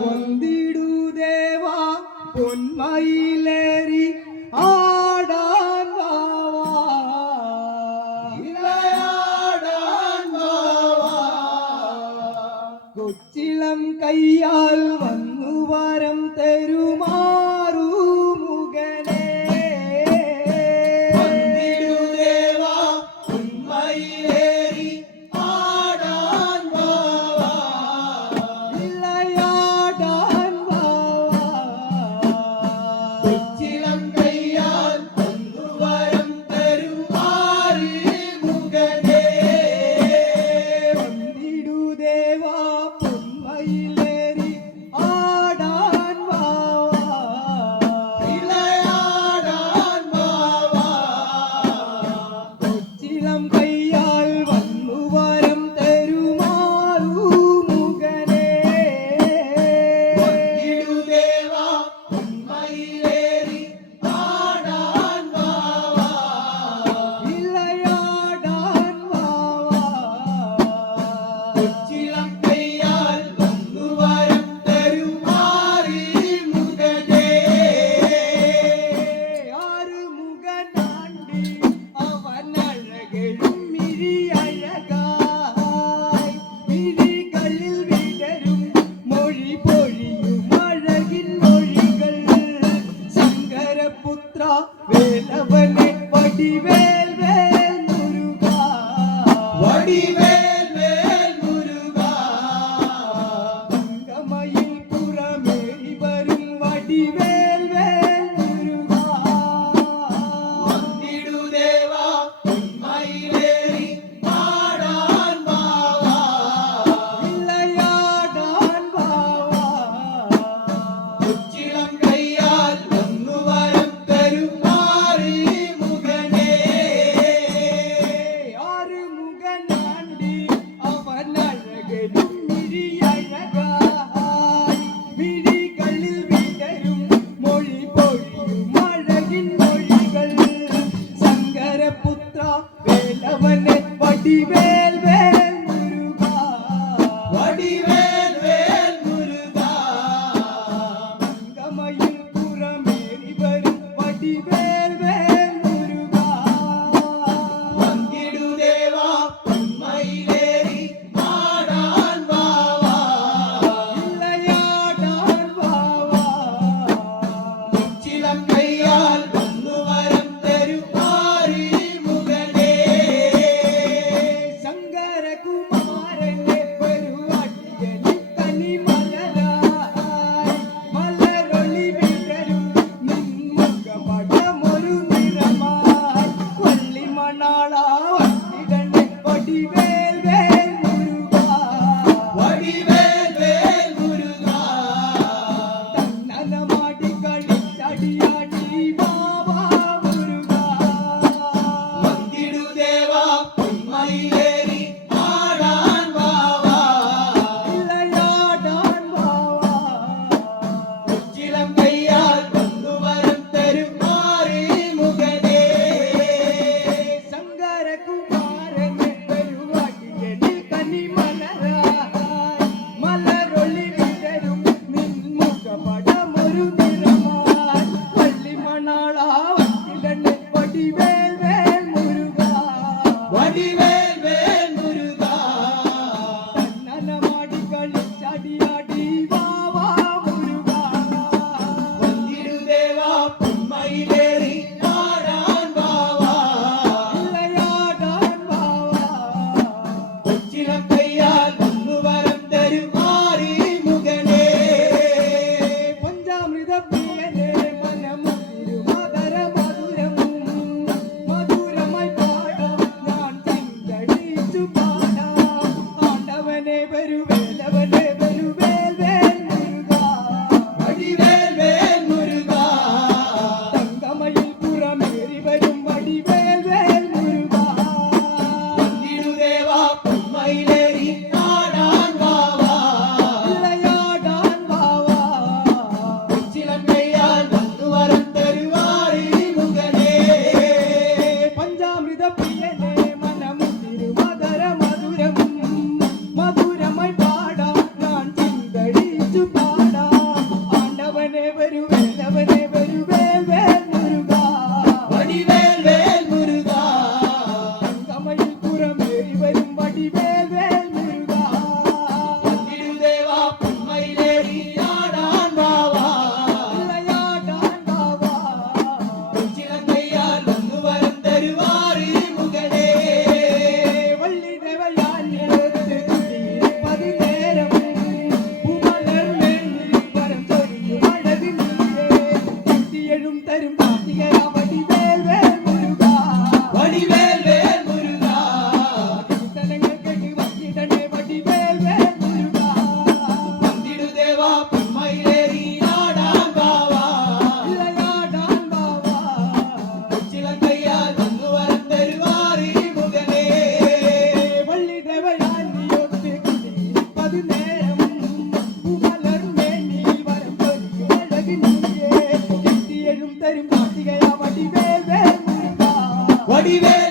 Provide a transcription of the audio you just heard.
വന്നിടു ദേവാ പൊന്മയിലേറി ആടാൻ കൊച്ചിളം കയ്യാൽ വന്നു വരം തരുമാറു മുകനേ വേലവനെ വടിവേൽ വേൽ മുരുകാ വടിവേൽ വേൽ മുരുകാ തങ്കമയിൽ പുറമേറി വരും വടിവേൽ വേൽ മുരുകാ വന്നിടു ദേവാ പൊന്മയിലേറി ആടാൻ വാവാ വിളയാടാൻ വാവാ കൊച്ചിളം കയ്യാൽ വന്നു വരം തരും വേലവനെ വടിവേൽ വേൽ മുരുകാ വടിവേൽ വേൽ മുരുകാ തങ്കമയിൽ പുറമേറി വരും വടിവേൽ വേൽ മുരുകാ വന്നിടു ദേവാ പൊന്മയിലേറി ആടാൻ വാവാ ഇളയാടാൻ വാവാ കൊച്ചിളം കയ്യാൽ വന്നു വരം തരും വടിവേൽ വേൽ മുരുകാ വടിവേൽ വേൽ മുരുകാ തന്നനമാടി കളിച്ചടിയാടി വാവാ മുരുകാ വന്നിടു ദേവാ പൊന്മയിലേറി ആടാൻ വാവാ ഇളയാടാൻ വാവാ കൊച്ചിളം കയ്യാൽ വന്നു വരം തരും മാറി മുകനേ ശങ്കരകുമാരനെ മലരൊളി വിടരും നിൻമുഖപടമൊരു നിറമായി വള്ളിമണാളാ വന്നിടണേ വടിവേൽ വേൽ മുരുകാ വടിവേൽ വേൽ മുരുകാ തന്നനമാടി കളിച്ചടിയാടി വാവാ മുരുകാ വന്നിടു ദേവാ പൊന്മയിലേറി ആടാൻ വാവാ ഇളയാടാൻ വാവാ കൊച്ചിളം കയ്യാൽ വന്നു വരം തരും മാറി മുകനേ പഞ്ചാമൃത പ്രിയനേ മനമുതിരു മധുര മധുരം മധുരമായി പാടാം ഞാൻ ചിന്തടിച്ചു പാടാം ആണ്ടവനെ വരുവേലവനെ വരുവേൽ വേൽ മുരുകാ വടിവേൽ വേൽ മുരുകാ തങ്കമയിൽ പുറമേറി വരും വടിവേൽ വേൽ മുരുകാ വന്നിടു ദേവാ പൊന്മയിലേറി தரும் கார்த்திகையா வடிவேல் வேல் முருகா வடிவேல்